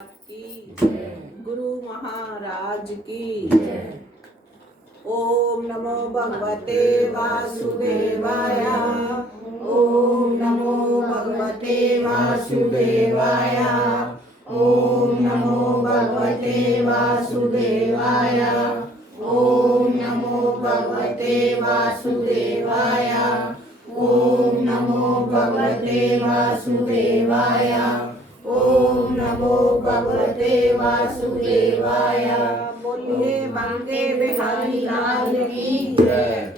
की गुरु महाराज की ओम नमो भगवते वासुदेवाय। ओम नमो भगवते वासुदेवाय। ओम नमो भगवते वासुदेवाय। ओम नमो भगवते वासुदेवाय। ओम नमो भगवते वासुदेवाय। ओम नमो भगवते वासुदेवाय। बोलिए बांके बिहारी लाल की जय।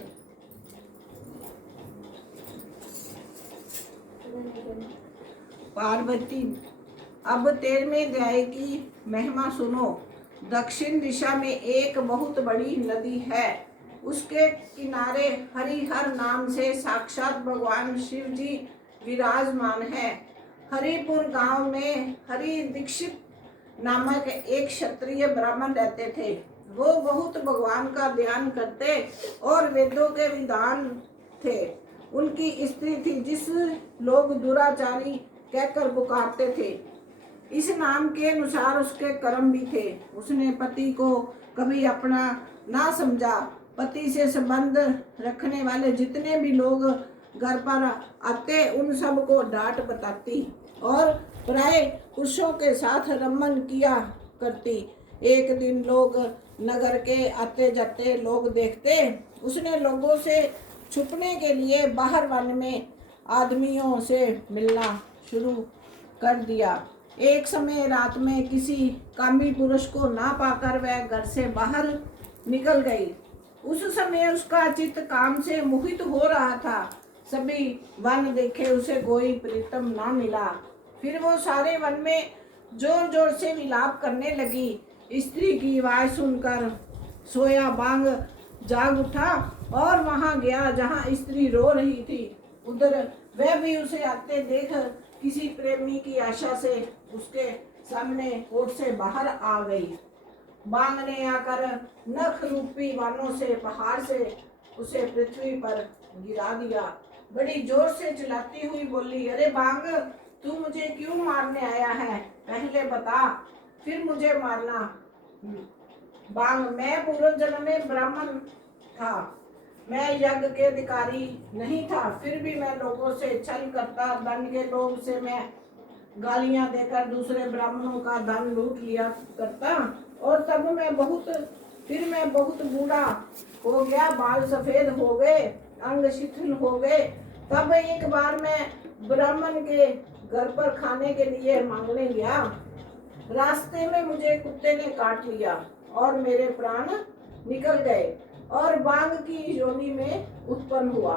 पार्वती, अब 13वें अध्याय की महिमा सुनो। दक्षिण दिशा में एक बहुत बड़ी नदी है। उसके किनारे हरिहर नाम से साक्षात भगवान शिव जी विराजमान है। हरिपुर गांव में हरि दीक्षित नामक एक क्षत्रिय ब्राह्मण रहते थे। वो बहुत भगवान का ध्यान करते और वेदों के विद्वान थे। उनकी स्त्री थी जिस लोग दुराचारी कहकर पुकारते थे। इस नाम के अनुसार उसके कर्म भी थे। उसने पति को कभी अपना ना समझा। पति से संबंध रखने वाले जितने भी लोग घर पर आते उन सब को डांट बताती और प्राय पुरुषों के साथ रमन किया करती। एक दिन लोग नगर के आते जाते लोग देखते। उसने लोगों से छुपने के लिए बाहर वन में आदमियों से मिलना शुरू कर दिया। एक समय रात में किसी कामी पुरुष को ना पाकर वह घर से बाहर निकल गई। उस समय उसका चित्त काम से मोहित हो रहा था। सभी वन देखे, उसे कोई प्रीतम ना मिला। फिर वो सारे वन में जोर जोर से विलाप करने लगी। स्त्री की आवाज सुनकर सोया बांग जाग उठा और वहां गया जहां स्त्री रो रही थी। उधर वह भी उसे आते देख किसी प्रेमी की आशा से उसके सामने कोट से बाहर आ गई। बांग ने आकर नख रूपी बाणों से पहाड़ से उसे पृथ्वी पर गिरा दिया। बड़ी जोर से चिल्लाती हुई बोली, अरे बांग, तू मुझे क्यों मारने आया है? पहले बता, फिर मुझे मारना। बांग, मैं पूर्व जन्म में ब्राह्मण था। मैं यज्ञ के अधिकारी नहीं था। फिर भी मैं लोगों से छल करता। धन के लोभ से मैं गालियां देकर दूसरे ब्राह्मणों का धन लूट लिया करता। और तब मैं बहुत बूढ़ा हो गया। बाल सफेद हो गए, अंग शिथिल हो गए। तब एक बार मैं ब्राह्मण के घर पर खाने के लिए मांगने गया। रास्ते में मुझे कुत्ते ने काट लिया और मेरे प्राण निकल गए और बांग की योनि में उत्पन्न हुआ।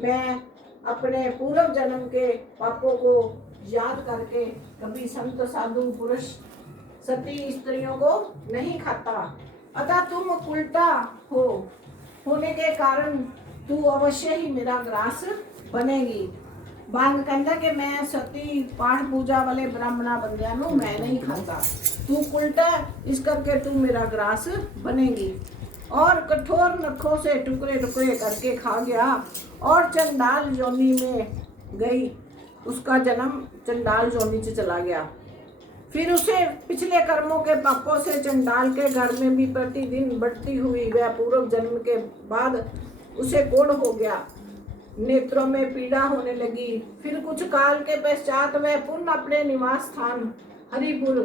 मैं अपने पूर्व जन्म के पापों को याद करके कभी संत साधु पुरुष सती स्त्रियों को नहीं खाता। अतः तुम उल्टा होने के कारण तू अवश्य ही मेरा ग्रास बनेगी। बांग कहता कि मैं सती पाठ पूजा वाले ब्राह्मणा बंदिया नु मैं नहीं खाता। तू उल्टा इस करके तू मेरा ग्रास बनेगी। और कठोर नखों से टुकड़े टुकड़े करके खा गया और चंडाल योनि में गई। उसका जन्म चंडाल योनि से चला गया। फिर उसे पिछले कर्मों के पापों से चंडाल के घर में भी प्रतिदिन बढ़ती हुई वह पूर्व जन्म के बाद उसे कोढ़ हो गया। नेत्रों में पीड़ा होने लगी। फिर कुछ काल के पश्चात वह पुनः अपने निवास स्थान हरिपुर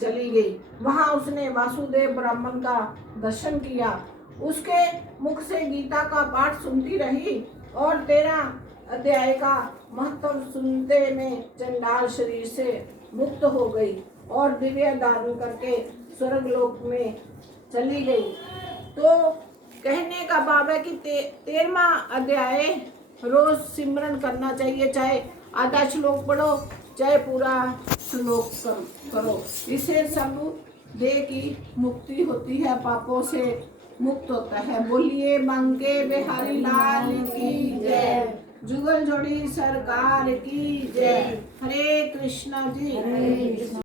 चली गई। वहां उसने वासुदेव ब्राह्मण का दर्शन किया। उसके मुख से गीता का पाठ सुनती रही और 13 अध्याय का महत्व सुनते में चंडाल शरीर से मुक्त हो गई और दिव्य धारण करके स्वर्गलोक में चली गई। तो कहने का भाव है कि 13वां अध्याय रोज सिमरन करना चाहिए। चाहे आधा श्लोक पढ़ो चाहे पूरा श्लोक करो। इससे सब देह की मुक्ति होती है, पापों से मुक्त होता है। बोलिए बांके बिहारी लाल की जय। जुगल जोड़ी सरकार की जय। हरे कृष्णा जी।